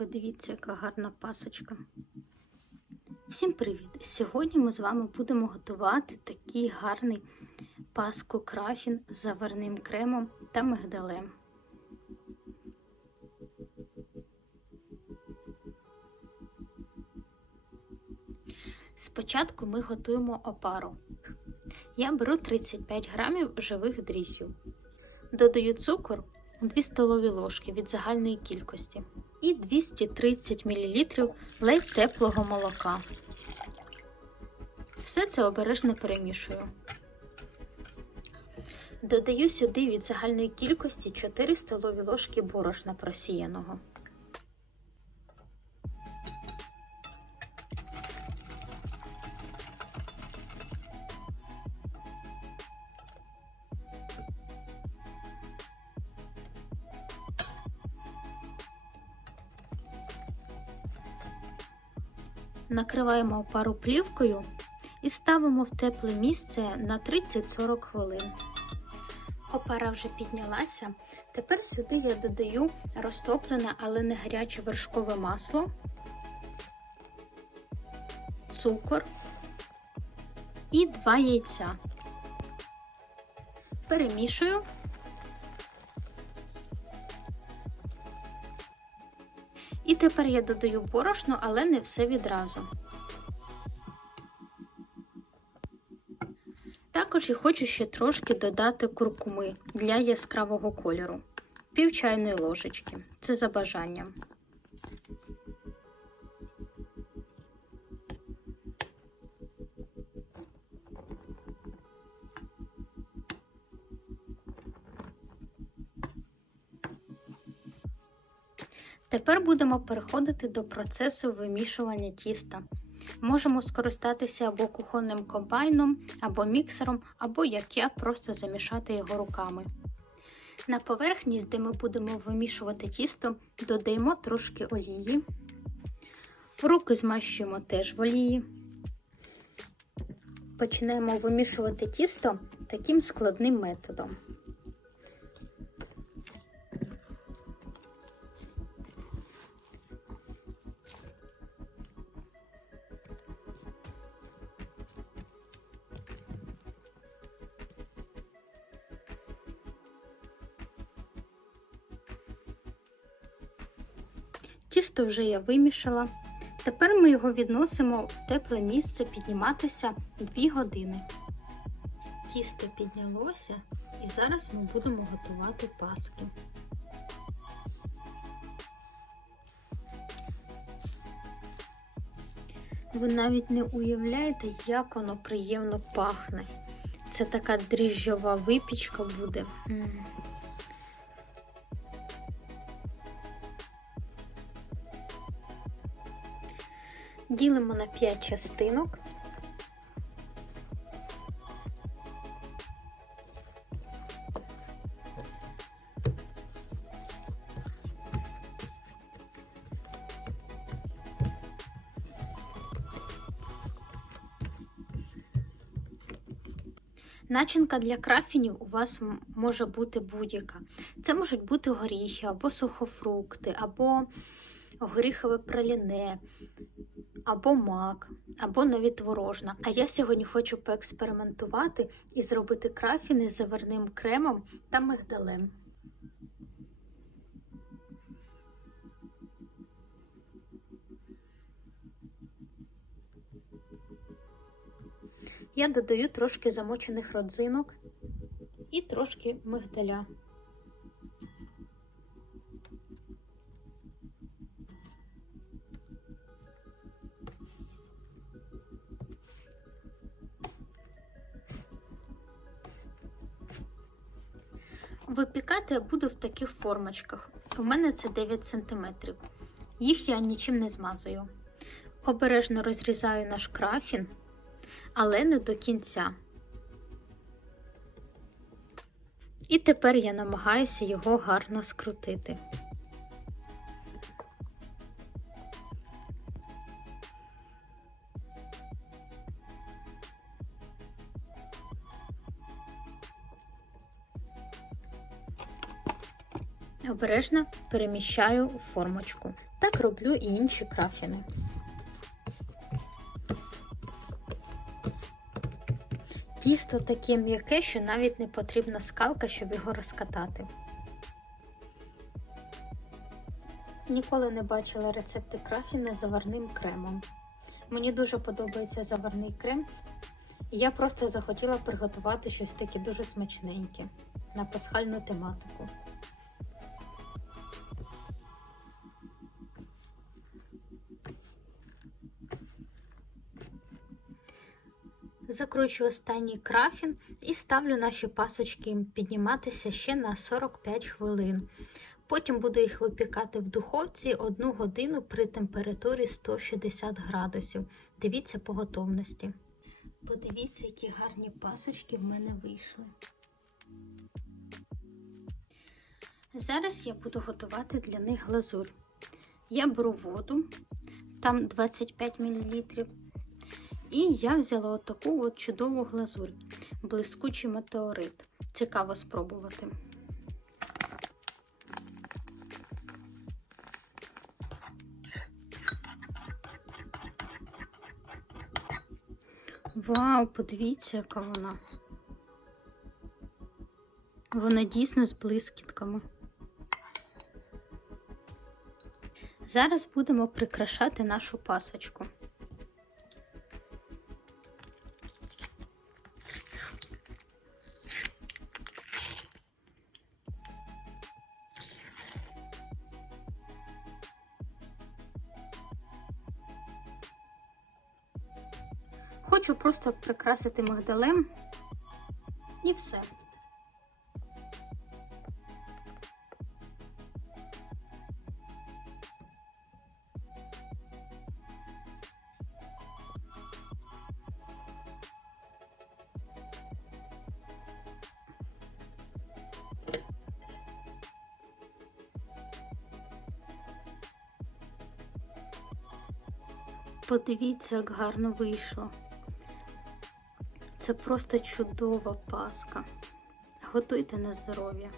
подивіться, яка гарна пасочка. Всім привіт! Сьогодні ми з вами будемо готувати такий гарний паску крафін з заварним кремом та мигдалем. Спочатку ми готуємо опару. Я беру 35 грамів живих дріжджів. Додаю цукор 2 столові ложки від загальної кількості і 230 мл ледь теплого молока. Все це обережно перемішую. Додаю сюди від загальної кількості 4 столові ложки борошна просіяного. Накриваємо опару плівкою і ставимо в тепле місце на 30-40 хвилин. Опара вже піднялася. Тепер сюди я додаю розтоплене, але не гаряче вершкове масло, цукор і 2 яйця. Перемішую. І тепер я додаю борошно, але не все відразу. Також я хочу ще трошки додати куркуми для яскравого кольору. Пів чайної ложечки. Це за бажанням. Тепер будемо переходити до процесу вимішування тіста. Можемо скористатися або кухонним комбайном, або міксером, або, як я, просто замішати його руками. На поверхність, де ми будемо вимішувати тісто, додаємо трошки олії. Руки змащуємо теж в олії. Починаємо вимішувати тісто таким складним методом. Тісто вже я вимішала. Тепер ми його відносимо в тепле місце підніматися 2 години. Тісто піднялося і зараз ми будемо готувати паски. Ви навіть не уявляєте, як воно приємно пахне. Це така дріжджова випічка буде. Ділимо на 5 частинок. Начинка для крафінів у вас може бути будь-яка. Це можуть бути горіхи, або сухофрукти, або горіхове праліне, або мак, або навіть творожна. А я сьогодні хочу поекспериментувати і зробити крафіни з заварним кремом та мигдалем. Я додаю трошки замочених родзинок і трошки мигдаля. Випікати я буду в таких формочках. У мене це 9 см. Їх я нічим не змазую. Обережно розрізаю наш крафін, але не до кінця. І тепер я намагаюся його гарно скрутити. Обережно переміщаю у формочку. Так роблю і інші крафіни. Тісто таке м'яке, що навіть не потрібна скалка, щоб його розкатати. Ніколи не бачила рецепти крафіни з заварним кремом. Мені дуже подобається заварний крем, і я просто захотіла приготувати щось таке дуже смачненьке на пасхальну тематику. Закручую останній крафін і ставлю наші пасочки підніматися ще на 45 хвилин. Потім буду їх випікати в духовці 1 годину при температурі 160 градусів. Дивіться по готовності. Подивіться, які гарні пасочки в мене вийшли. Зараз я буду готувати для них глазурь. Я беру воду, там 25 мл. І я взяла отаку от чудову глазурь, блискучий метеорит. Цікаво спробувати. Вау, подивіться, яка вона. Вона дійсно з блискітками. Зараз будемо прикрашати нашу пасочку. Хочу просто прикрасити мигдалем і все. Подивіться, як гарно вийшло. Це просто чудова паска. Готуйте на здоров'я.